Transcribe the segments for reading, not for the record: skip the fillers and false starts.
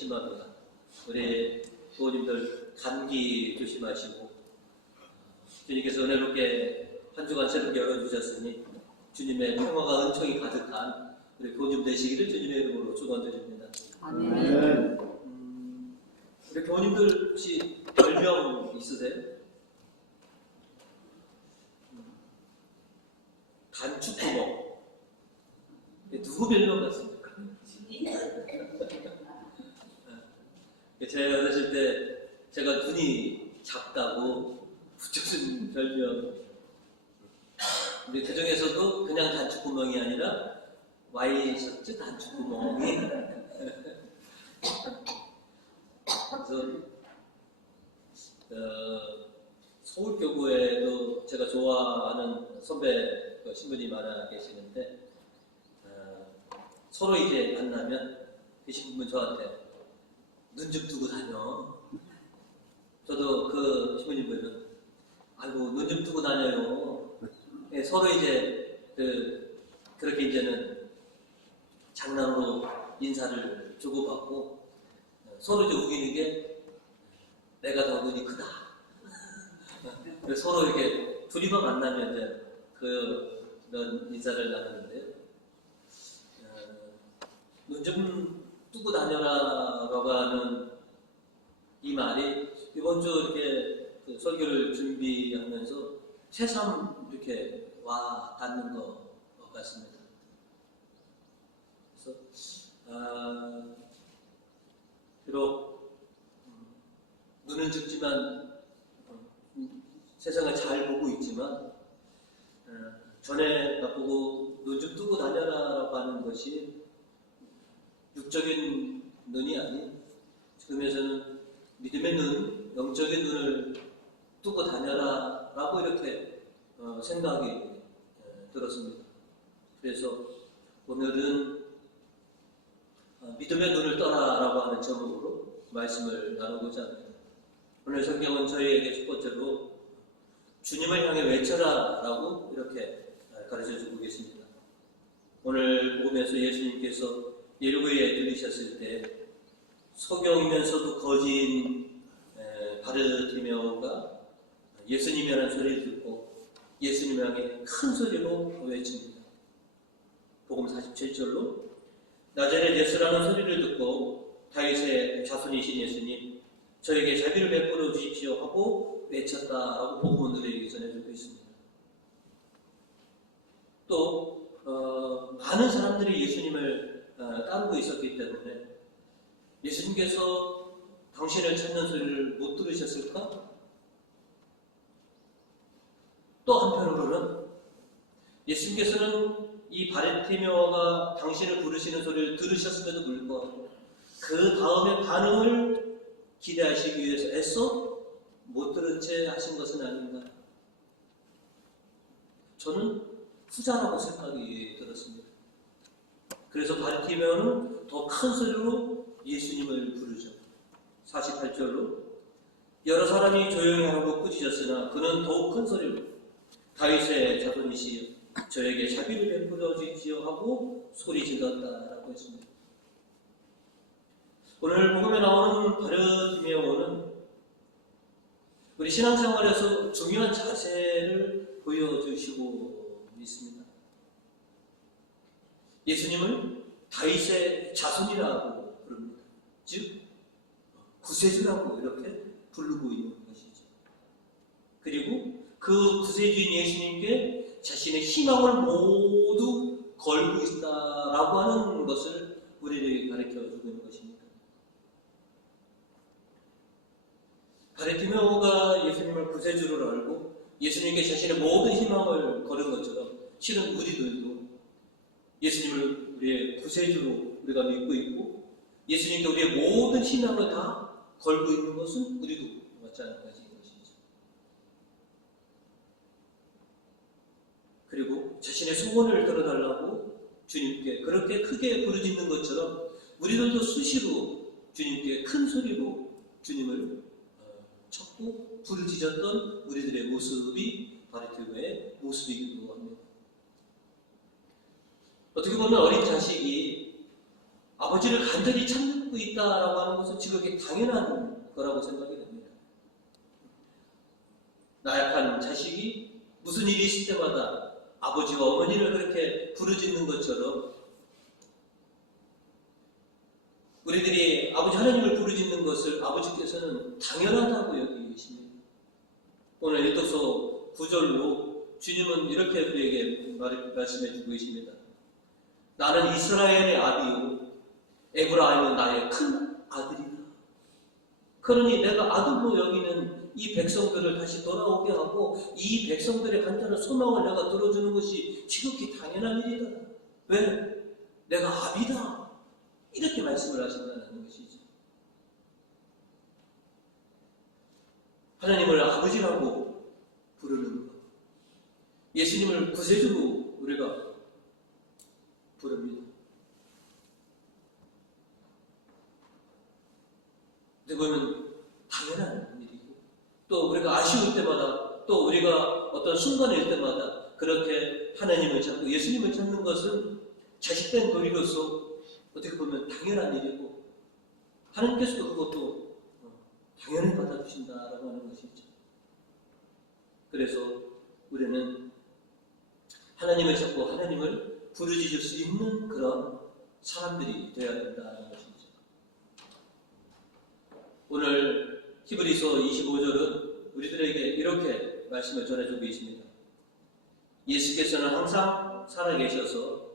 심합니다. 우리 부모님들 감기 조심하시고 주님께서 은혜롭게 한 주간 새롭게 열어주셨으니 주님의 평화가 은총이 가득한 우리 교우님 되시기를 주님의 이름으로 축원드립니다. 아멘. 우리 교우님들 혹시 별명 있으세요? 단축구멍. 누구 별명 같습니까? 제가 어렸을 때 제가 눈이 작다고 붙여준 별명. 우리 그 중에서도 그냥 단축구멍이 아니라 Y셔츠 단축구멍이. 그래서 서울교구에도 제가 좋아하는 선배 신부님이 많아 계시는데 서로 이제 만나면 그 신부님 저한테 눈 좀 뜨고 다녀. 저도 그 신부님 보면 아이고 눈 좀 뜨고 다녀요. 네, 서로 이제 그렇게 이제는 장난으로 인사를 주고받고 서로 이제 우기는 게 내가 더 눈이 크다. 서로 이렇게 둘이만 만나면 이제 그런 인사를 나누는데요. 눈 좀 뜨고 다녀라라고 하는 이 말이 이번 주 이렇게 설교를 준비하면서 새삼 이렇게 와 닿는 것 같습니다. 그래서 비록 눈은 죽지만 세상을 잘 보고 있지만 전에 나보고 눈 좀 뜨고 다녀라라고 하는 것이 육적인 눈이 아닌 지금에서는 믿음의 눈, 영적인 눈을 뜨고 다녀라라고 이렇게 생각이 들었습니다. 그래서 오늘은 믿음의 눈을 떠나라고 하는 제목으로 말씀을 나누고자 합니다. 오늘 성경은 저희에게 첫 번째로 주님을 향해 외쳐라라고 이렇게 가르쳐주고 계십니다. 오늘 복음에서 예수님께서 예루고에 들리셨을 때 소경이면서도 거지인 바르티메오가 예수님이라는 소리를 듣고 예수님 향해 큰 소리로 외칩니다. 복음 47절로 나자렛 예수라는 소리를 듣고 다윗의 자손이신 예수님 저에게 자비를 베풀어 주십시오 하고 외쳤다라고 복음은 우리에게 전해주고 있습니다. 또 많은 사람들이 예수님을 따르고 있었기 때문에 예수님께서 당신을 찾는 소리를 못 들으셨을까? 또 한편으로는 예수님께서는 이 바르티메오가 당신을 부르시는 소리를 들으셨음에도 불구하고 그 다음의 반응을 기대하시기 위해서 애써 못 들은 채 하신 것은 아닌가? 저는 후자라고 생각이 들었습니다. 그래서 바르티메오는 더 큰 소리로 예수님을 부르죠. 48절로 여러 사람이 조용히 하라고 꾸짖었으나 그는 더욱 큰 소리로 다윗의 자손이시여 저에게 자비를 베풀어 주십시오 하고 소리 질렀다라고 했습니다. 오늘 복음에 나오는 바르티메오는 우리 신앙생활에서 중요한 자세를 보여주시고 있습니다. 예수님을 다윗의 자손이라고 부릅니다. 즉 구세주라고 이렇게 부르고 있는 것이죠. 그리고 그 구세주인 예수님께 자신의 희망을 모두 걸고 있다라고 하는 것을 우리에게 가르쳐주고 있는 것입니다. 바르티메오가 예수님을 구세주로 알고 예수님께 자신의 모든 희망을 걸은 것처럼 실은 우리들도 예수님을 우리의 구세주로 우리가 믿고 있고 예수님께 우리의 모든 희망을 다 걸고 있는 것은 우리도 마찬가지인 것이죠. 그리고 자신의 소원을 들어달라고 주님께 그렇게 크게 부르짖는 것처럼 우리들도 수시로 주님께 큰 소리로 주님을 쳤고 부르짖었던 우리들의 모습이 바르티메오의 모습이기도 합니다. 어떻게 보면 어린 자식이 아버지를 간절히 찾고 있다라고 하는 것은 지극히 당연한 거라고 생각이 됩니다. 나약한 자식이 무슨 일이 있을 때마다 아버지와 어머니를 그렇게 부르짖는 것처럼 우리들이 아버지 하나님을 부르짖는 것을 아버지께서는 당연하다고 여기고 계십니다. 오늘 일독서 9절로 주님은 이렇게 우리에게 말씀해 주고 계십니다. 나는 이스라엘의 아비요 에브라임은 나의 큰 아들이다. 그러니 내가 아들로 여기는 이 백성들을 다시 돌아오게 하고 이 백성들의 간절한 소망을 내가 들어주는 것이 지극히 당연한 일이다. 왜? 내가 아비다. 이렇게 말씀을 하신다는 것이죠. 하나님을 아버지라고 부르는 것. 예수님을 구세주로 우리가 부릅니다. 그거는 당연한 일이고, 또 우리가 아쉬울 때마다, 또 우리가 어떤 순간일 때마다 그렇게 하나님을 찾고 예수님을 찾는 것은 자식된 도리로서 어떻게 보면 당연한 일이고, 하나님께서도 그것도 당연히 받아주신다라고 하는 것이죠. 그래서 우리는 하나님을 찾고 하나님을 부르짖을 수 있는 그런 사람들이 되어야 된다는 것이죠. 오늘 히브리서 25절은 우리들에게 이렇게 말씀을 전해주고 있습니다. 예수께서는 항상 살아계셔서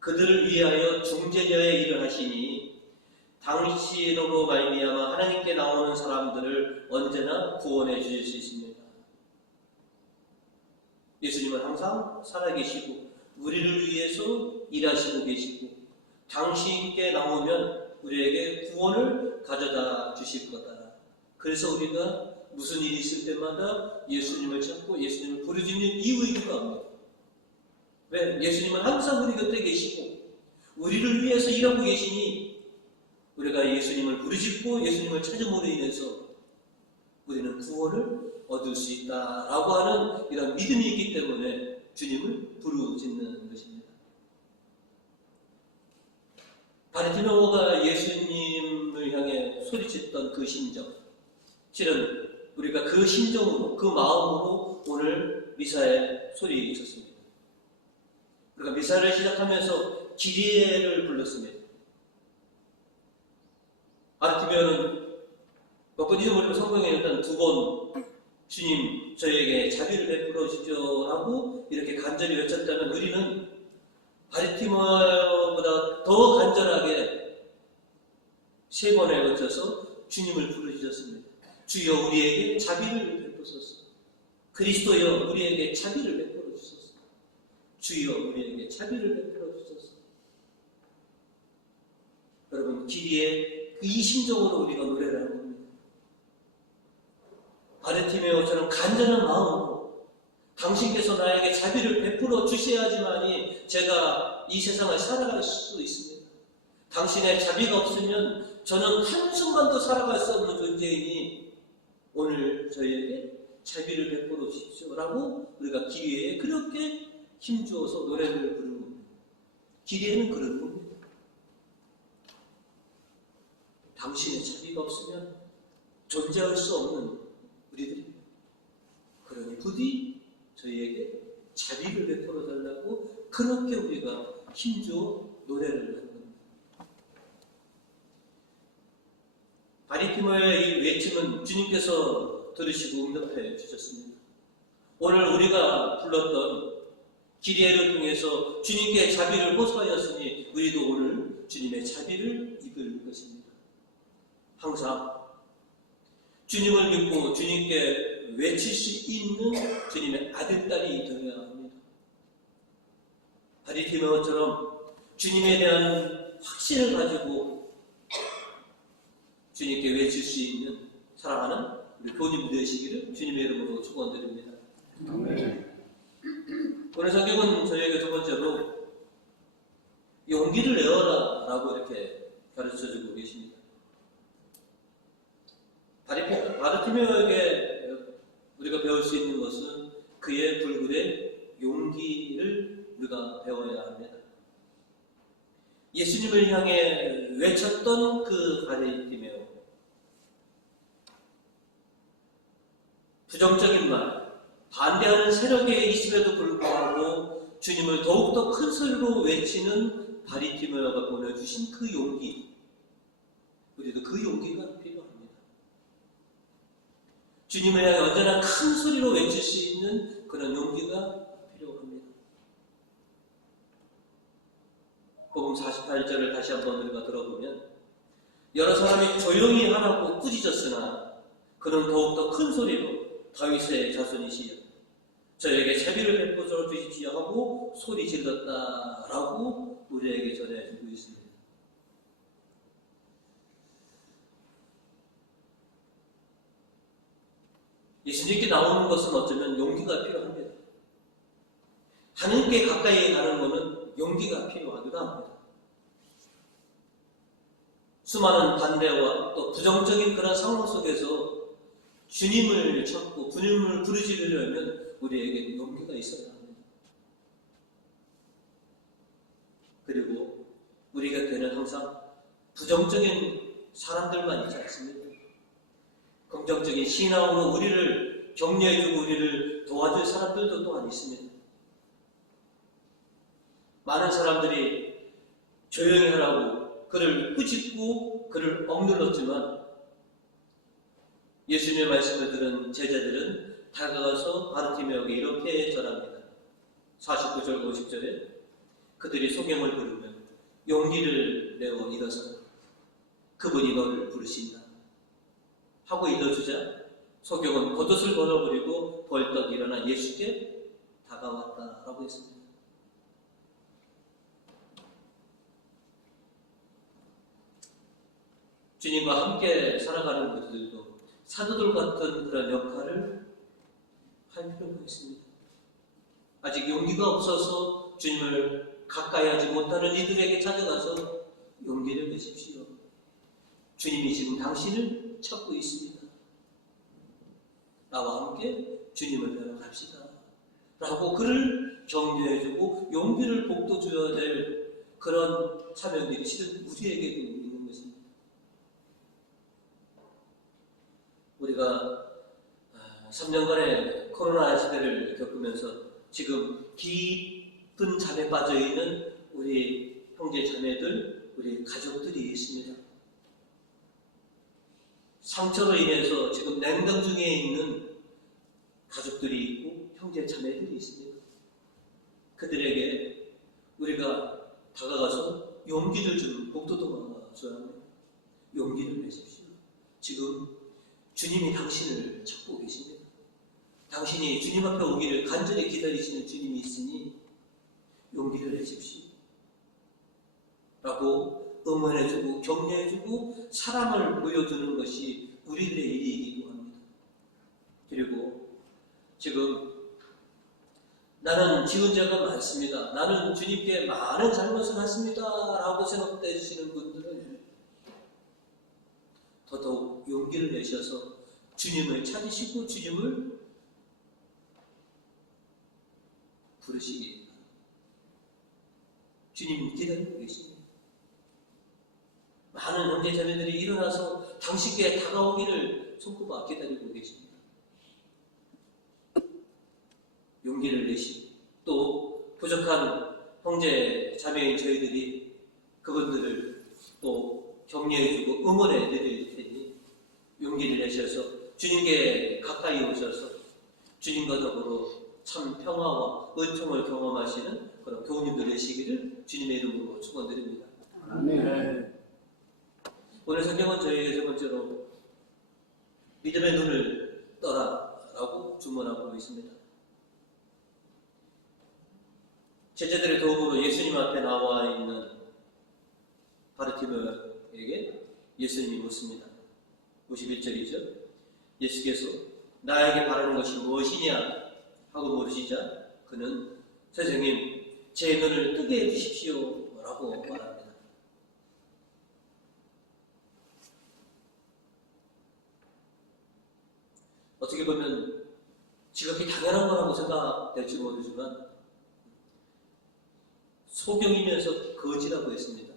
그들을 위하여 중재자의 일을 하시니 당신으로 말미암아 하나님께 나오는 사람들을 언제나 구원해 주실 수 있습니다. 예수님은 항상 살아계시고 우리를 위해서 일하시고 계시고 당신께 나오면 우리에게 구원을 가져다 주실 거다. 그래서 우리가 무슨 일이 있을 때마다 예수님을 찾고 예수님을 부르짖는 이유이기도 합니다. 왜? 예수님은 항상 우리 곁에 계시고 우리를 위해서 일하고 계시니 우리가 예수님을 부르짖고 예수님을 찾음으로 인해서 우리는 구원을 얻을 수 있다라고 하는 이런 믿음이 있기 때문에 주님을 부르짖는 것입니다. 바리티메오가 예수님을 향해 소리쳤던 그 심정, 실은 우리가 그 심정으로, 그 마음으로 오늘 미사에 소리쳤습니다. 우리가 미사를 시작하면서 기리에를 불렀습니다. 바리티메오는 몇 번인지 모르고 성경에 일단 2번 주님 저에게 자비를 베풀어 주시오 하고 이렇게 간절히 외쳤다면 우리는 바리티메오보다 더 간절하게 3번에 거쳐서 주님을 부르짖었습니다. 주여 우리에게 자비를 베푸소서. 그리스도여 우리에게 자비를 베풀어 주소서. 주여 우리에게 자비를 베풀어 주소서. 여러분 기리에 이 심정으로 우리가 노래를 하는 겁니다. 바리티메오처럼 간절한 마음으로 당신께서 나에게 자비를 베풀어 주셔야지만이 제가 이 세상을 살아갈 수 있습니다. 당신의 자비가 없으면 저는 한순간도 살아갈 수 없는 존재이니 오늘 저희에게 자비를 베풀어 주십시오라고 우리가 기리에 그렇게 힘주어서 노래를 부르는 겁니다. 기리에는 그런 겁니다. 당신의 자비가 없으면 존재할 수 없는 우리들입니다. 그러니 부디 저희에게 자비를 베풀어 달라고 그렇게 우리가 힘주어 노래를 하는 겁니다. 바리티메오의 이 외침은 주님께서 들으시고 응답해 주셨습니다. 오늘 우리가 불렀던 기리에를 통해서 주님께 자비를 호소하였으니 우리도 오늘 주님의 자비를 입을 것입니다. 항상 주님을 믿고 주님께 외칠 수 있는 주님의 아들딸이 되어야 합니다. 바리티메오처럼 주님에 대한 확신을 가지고 주님께 외칠 수 있는 사랑하는 우리 교우님 되시기를 주님의 이름으로 축원드립니다. 오늘 성경은 저희에게 두 번째로 용기를 내어라 라고 이렇게 가르쳐주고 계십니다. 바리티메오에게 우리가 배울 수 있는 것은 그의 불굴의 용기를 우리가 배워야 합니다. 예수님을 향해 외쳤던 그 바리티메오. 부정적인 말, 반대하는 세력에 있음에도 불구하고 주님을 더욱더 큰 소리로 외치는 바리티메오가 보내주신 그 용기, 우리도 그 용기가 필요합니다. 주님을 향해 언제나 큰 소리로 외칠 수 있는 그런 용기가 필요합니다. 복음 48절을 다시 한번 우리가 들어보면, 여러 사람이 조용히 하라고 꾸짖었으나 그는 더욱더 큰 소리로 다윗의 자손이시여 저에게 자비를 베풀어 주십시오 하고 소리 질렀다라고 우리에게 전해주고 있습니다. 예수님께 나오는 것은 어쩌면 용기가 필요합니다. 하나님께 가까이 가는 것은 용기가 필요하기도 합니다. 수많은 반대와 또 부정적인 그런 상황 속에서 주님을 찾고 주님을 부르짖으려면 우리에게 용기가 있어야 합니다. 그리고 우리 곁에는 항상 부정적인 사람들만 있지 않습니다. 긍정적인 신앙으로 우리를 격려해주고 우리를 도와줄 사람들도 또한 있습니다. 많은 사람들이 조용히 하라고 그를 꾸짖고 그를 억눌렀지만 예수님의 말씀을 들은 제자들은 다가가서 바르티메오에게 이렇게 전합니다. 49절 50절에 그들이 소경을 부르면 용기를 내어 일어서 그분이 너를 부르신다 하고 일러주자 소경은 겉옷을 벗어버리고 벌떡 일어나 예수께 다가왔다라고 했습니다. 주님과 함께 살아가는 것들도 사도들 같은 그런 역할을 할 필요가 있습니다. 아직 용기가 없어서 주님을 가까이 하지 못하는 이들에게 찾아가서 용기를 내십시오. 주님이 지금 당신을 찾고 있습니다. 나와 함께 주님을 뵈러 갑시다. 라고 그를 격려해주고 용기를 북돋줘야 될 그런 사명들이 실은 우리에게도 있는 것입니다. 우리가 3년간의 코로나 시대를 겪으면서 지금 깊은 잠에 빠져있는 우리 형제 자매들, 우리 가족들이 있습니다. 상처로 인해서 지금 냉동 중에 있는 가족들이 있고 형제 자매들이 있습니다. 그들에게 우리가 다가가서 용기를 좀 북돋아줘야 합니다. 용기를 내십시오. 지금 주님이 당신을 찾고 계십니다. 당신이 주님 앞에 오기를 간절히 기다리시는 주님이 있으니 용기를 내십시오. 라고 응원해주고 격려해주고 사랑을 보여주는 것이 우리들의 일이기도 합니다. 그리고 지금 나는 지은 죄가 많습니다. 나는 주님께 많은 잘못을 했습니다. 라고 생각되시는 분들은 더더욱 용기를 내셔서 주님을 찾으시고 주님을 부르시기 바랍니다. 주님 기다리고 계십니다. 많은 형제 자매들이 일어나서 당신께 다가오기를 손꼽아 기다리고 계십니다. 용기를 내시고 또 부족한 형제 자매인 저희들이 그분들을 또 격려해주고 응원해드릴 테니 용기를 내셔서 주님께 가까이 오셔서 주님과 더불어 참 평화와 은총을 경험하시는 그런 교우님들 되시기를 주님의 이름으로 축원드립니다. 아멘. 오늘 성경은 저희에게 세 번째로 믿음의 눈을 떠라라고 주문하고 있습니다. 제자들의 도움으로 예수님 앞에 나와 있는 바르티메오에게 예수님이 묻습니다. 51절이죠. 예수께서 나에게 바라는 것이 무엇이냐 하고 물으시자 그는 선생님 제 눈을 뜨게 해주십시오 라고 말합니다. 어떻게 보면 지극히 당연한 거라고 생각될지 모르지만 소경이면서 거지라고 했습니다.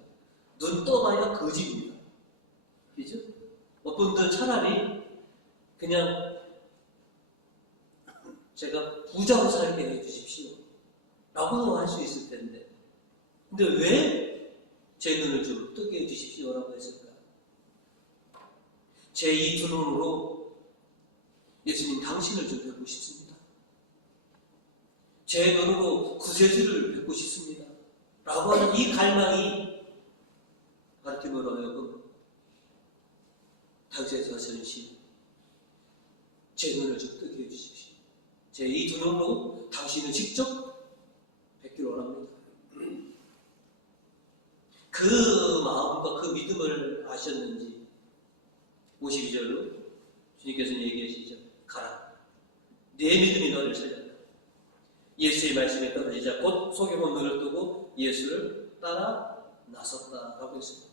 눈 떠봐야 거짓입니다. 그죠? 어떤 분들 차라리 그냥 제가 부자로 살게 해주십시오 라고도 할 수 있을 텐데, 근데 왜 제 눈을 좀 뜨게 해주십시오 라고 했을까? 제 이 두 눈으로 예수님 당신을 좀 뵙고 싶습니다. 제 눈으로 구세주를 뵙고 싶습니다 라고 하는 이 갈망이 바티모로 하여금 당시에서 전시 제 눈을 좀 뜨게 해주십시오. 제 이 두 눈으로 당신을 직접 뵙기를 원합니다. 그 마음과 그 믿음을 아셨는지 52절로 주님께서는 얘기하시죠. 가라. 내 믿음이 너를 살렸다. 예수의 말씀에 떨어지자 곧 속에 본 눈을 뜨고 예수를 따라 나섰다라고 했습니다.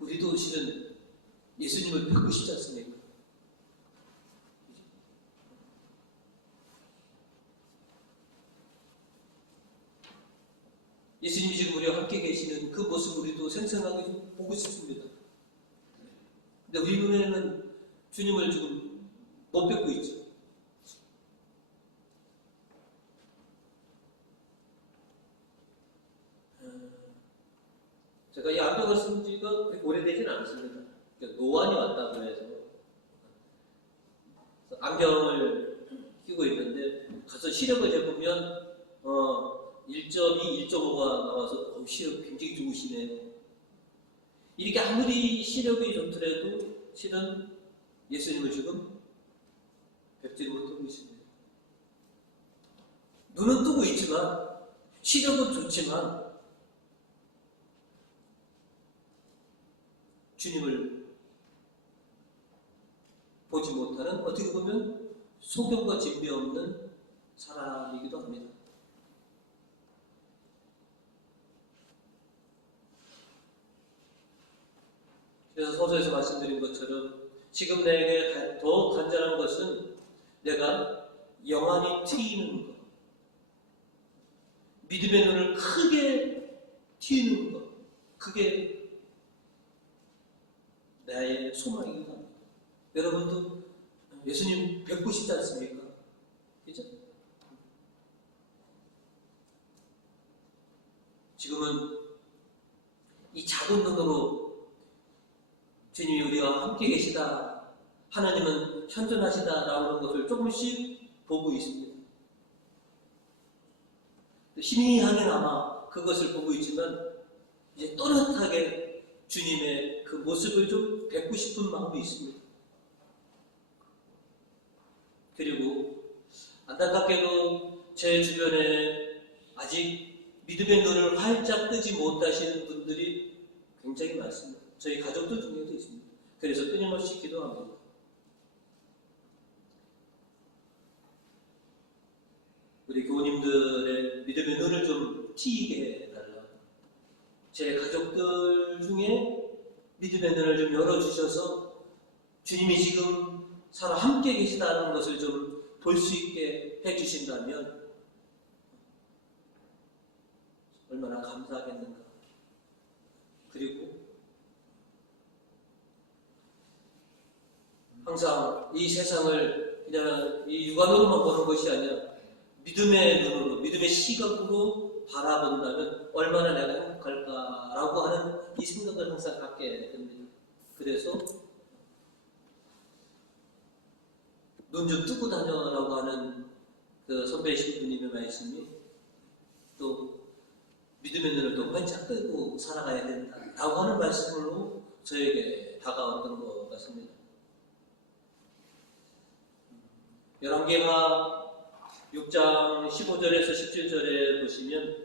우리도 실은 예수님을 뵙고 싶지 않습니까? 예수님이 지금 우리와 함께 계시는 그 모습을 우리도 생생하게 좀 보고 싶습니다. 근데 우리 눈에는 주님을 지금 못 뵙고 있죠. 제가 이 안경을 쓴 지가 그렇게 오래되진 않습니다. 노안이 왔다고 해서 안경을 끼고 있는데 가서 시력을 재보면 1.2, 1.5가 나와서 시력 굉장히 좋으시네요. 이렇게 아무리 시력이 좋더라도 실은 예수님을 지금 뵙지 못하고 있습니다. 눈은 뜨고 있지만 시력은 좋지만 주님을 보지 못하는, 어떻게 보면 소경과 진배 없는 사람이기도 합니다. 그래서 서서에서 말씀드린 것처럼 지금 내게 더 간절한 것은 내가 영안이 트이는 것, 믿음의 눈을 크게 트이는 것, 그게 나의 소망이기도 합니다. 여러분도 예수님 뵙고 싶지 않습니까? 그죠? 지금은 이 작은 눈으로 주님이 우리와 함께 계시다, 하나님은 현존하시다라고 하는 것을 조금씩 보고 있습니다. 희미하게나마 그것을 보고 있지만 이제 또렷하게 주님의 그 모습을 좀 뵙고 싶은 마음이 있습니다. 그리고 안타깝게도 제 주변에 아직 믿음의 눈을 활짝 뜨지 못하시는 분들이 굉장히 많습니다. 저희 가족들 중에도 있습니다. 그래서 끊임없이 기도합니다. 우리 교우님들의 믿음의 눈을 좀 트이게 해달라. 제 가족들 중에 믿음의 눈을 좀 열어주셔서 주님이 지금 살아 함께 계시다는 것을 좀 볼 수 있게 해주신다면 얼마나 감사하겠는가. 그리고 항상 이 세상을 그냥 이 육안으로만 보는 것이 아니라 믿음의 눈으로, 믿음의 시각으로 바라본다면 얼마나 내가 행복할까라고 하는 이 생각을 항상 갖게 됩니다. 그래서 눈 좀 뜨고 다녀라고 하는 그 선배 신부님의 말씀이 또 믿음의 눈을 또 활짝 뜨고 살아가야 된다라고 하는 말씀으로 저에게 다가왔던 것 같습니다. 열왕기하 6장 15절에서 17절에 보시면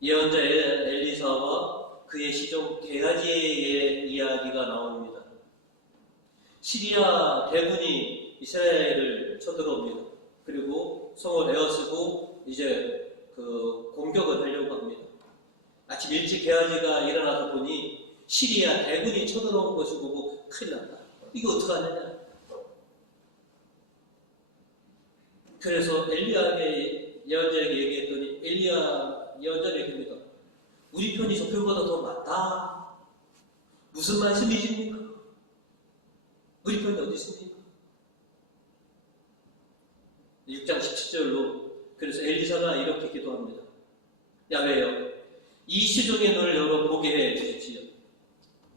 예언자 엘리사와 그의 시종 게하지의 이야기가 나옵니다. 시리아 대군이 이스라엘을 쳐들어옵니다. 그리고 성을 에워쓰고 이제 그 공격을 하려고 합니다. 아침 일찍 게하지가 일어나서 보니 시리아 대군이 쳐들어온 것을 보고 큰일 났다. 이거 어떡하느냐. 그래서 엘리야에게 예언자에게 얘기했더니 엘리야 여전히 얘기합니다. 우리 편이 저 편보다 더 맞다. 무슨 말씀이십니까? 우리 편이 어디 있습니까? 6장 17절로 그래서 엘리사가 이렇게 기도합니다. 야훼여, 이 시종의 눈을 열어 보게 해 주십시오.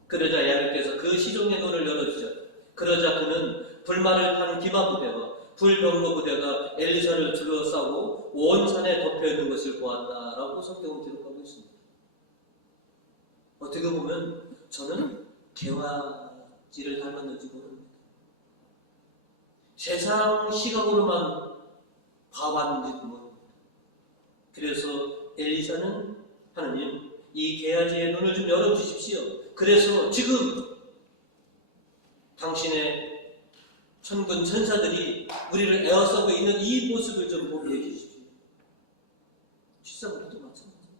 그러자 야훼께서 그 시종의 눈을 열어주셨다. 그러자 그는 불말을 타는 기마 부대와 불병거 부대가 엘리사를 둘러싸고 온 산에 덮여있는 것을 보았다라고 성경은 기록하고 있습니다. 어떻게 보면 저는 개화지를 닮았는지 모릅니다. 세상 시각으로만 봐왔는지도 모릅니다. 그래서 엘리사는 하느님, 이 개화지의 눈을 좀 열어주십시오. 그래서 지금 당신의 천군 천사들이 우리를 에워싸고 있는 이 모습을 좀 보게 해주십시오. 실상 우리도 마찬가지입니다.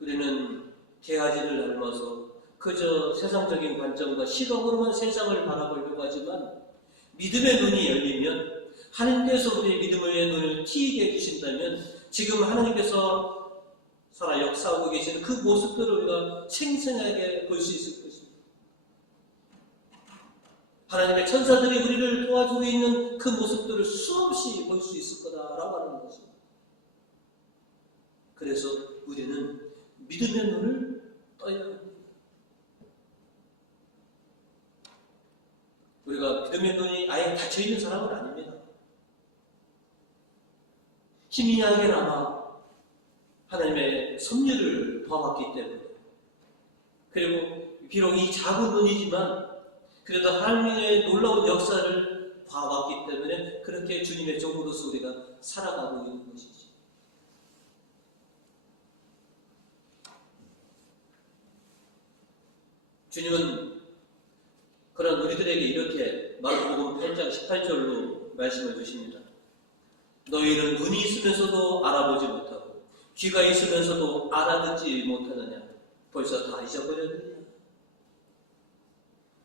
우리는 개화지를 닮아서 그저 세상적인 관점과 시각으로만 세상을 바라보려고 하지만 믿음의 눈이 열리면 하나님께서 우리의 믿음의 눈을 트이게 해주신다면 지금 하나님께서 살아 역사하고 계시는 그 모습들을 우리가 생생하게 볼 수 있을 것입니다. 하나님의 천사들이 우리를 도와주고 있는 그 모습들을 수없이 볼 수 있을 거다라고 하는 것입니다. 그래서 우리는 믿음의 눈을 떠야 합니다. 우리가 믿음의 눈이 아예 닫혀있는 사람은 아닙니다. 희미하게나마 하나님의 섭리를 봐왔기 때문에, 그리고 비록 이 작은 눈이지만 그래도 하나님의 놀라운 역사를 봐왔기 때문에 그렇게 주님의 종으로서 우리가 살아가고 있는 것이죠. 주님은 그런 우리들에게 이렇게 마가복음 8장 18절로 말씀을 주십니다. 너희는 눈이 있으면서도 알아보지 못하고 귀가 있으면서도 알아듣지 못하느냐? 벌써 다 잊어버렸느냐?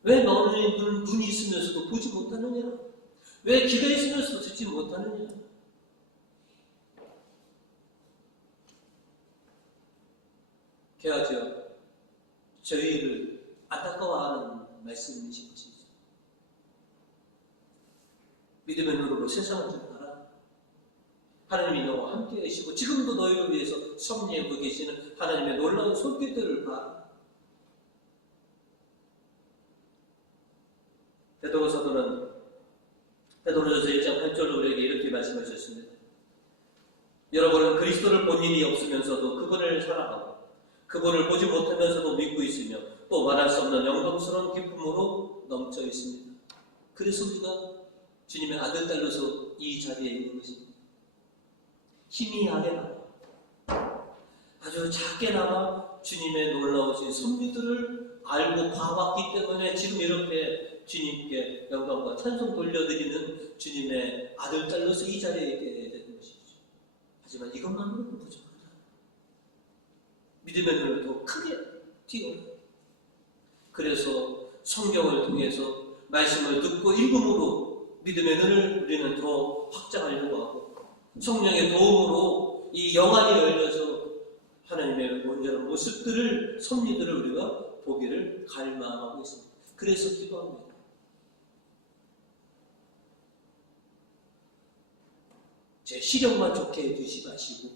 왜 너희는 눈이 있으면서도 보지 못하느냐? 왜 귀가 있으면서도 듣지 못하느냐? 개화지어 저희를 안타까워하는 말씀이신 것이죠. 믿음의 눈으로 세상을 좀 봐라. 하나님이 너와 함께 계시고 지금도 너희를 위해서 섭리하고 계시는 하나님의 놀라운 손길들을 봐. 베드로 사도는 베드로전서 1장 8절로 우리에게 이렇게 말씀하셨습니다. 여러분은 그리스도를 본 일이 없으면서도 그분을 사랑하고 그분을 보지 못하면서도 믿고 있으며 또 말할 수 없는 영광스러운 기쁨으로 넘쳐 있습니다. 그래서 우리가 주님의 아들 딸로서 이 자리에 있는 것입니다. 희미하게나마 아주 작게나마 주님의 놀라우신 섭리들을 알고 봐왔기 때문에 지금 이렇게 주님께 영광과 찬송 돌려드리는 주님의 아들 딸로서 이 자리에 있게 되는 것이죠. 하지만 이것만으로는 부족하다. 믿음의 눈을 더 크게 띄워라. 그래서 성경을 통해서 말씀을 듣고 읽음으로 믿음의 눈을 우리는 더 확장하려고 하고 성령의 도움으로 이 영안이 열려서 하나님의 온전한 모습들을, 섭리들을 우리가 보기를 갈망하고 있습니다. 그래서 기도합니다. 제 시력만 좋게 해주시 마시고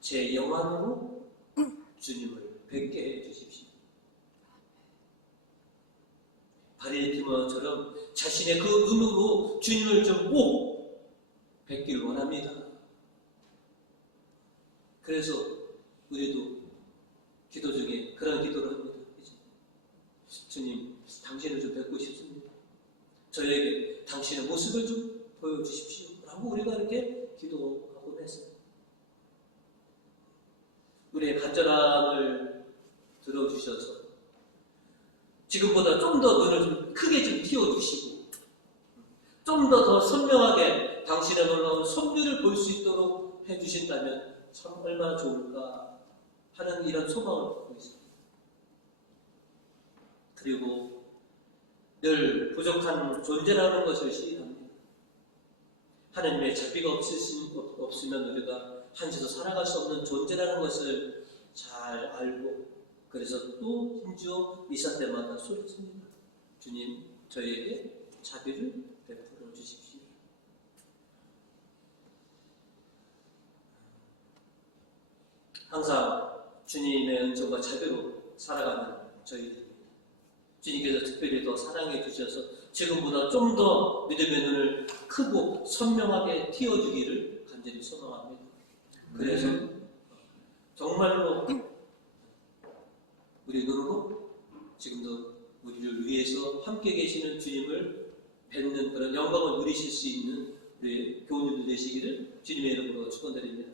제 영안으로 주님을 뵙게 해주십시오. 바리티모처럼 자신의 그 눈으로 주님을 좀 꼭 뵙기를 원합니다. 그래서 우리도 기도 중에 그런 기도를 합니다. 주님, 당신을 좀 뵙고 싶습니다. 저에게 당신의 모습을 좀 보여주십시오. 라고 우리가 이렇게 기도하곤 했습니다. 우리의 간절함을 들어주셔서 지금보다 좀 더 눈을 좀 크게 좀 띄워주시고 좀 더 선명하게 당신의 놀라운 섭리를 볼 수 있도록 해주신다면 참 얼마나 좋을까 하는 이런 소망을 갖고 있습니다. 그리고 늘 부족한 존재라는 것을 시인합니다. 하나님의 자비가 없으면 우리가 한시도 살아갈 수 없는 존재라는 것을 잘 알고, 그래서 또 심지어 미사 때마다 소리칩니다. 주님, 저에게 자비를 베풀어 주십시오. 항상 주님의 은총과 자비로 살아가는 저희, 주님께서 특별히 더 사랑해 주셔서 지금보다 좀 더 믿음의 눈을 크고 선명하게 띄워주기를 간절히 소망합니다. 그래서 정말로 우리 눈으로 지금도 우리를 위해서 함께 계시는 주님을 뵙는 그런 영광을 누리실 수 있는 우리 교우님들 되시기를 주님의 이름으로 축원드립니다.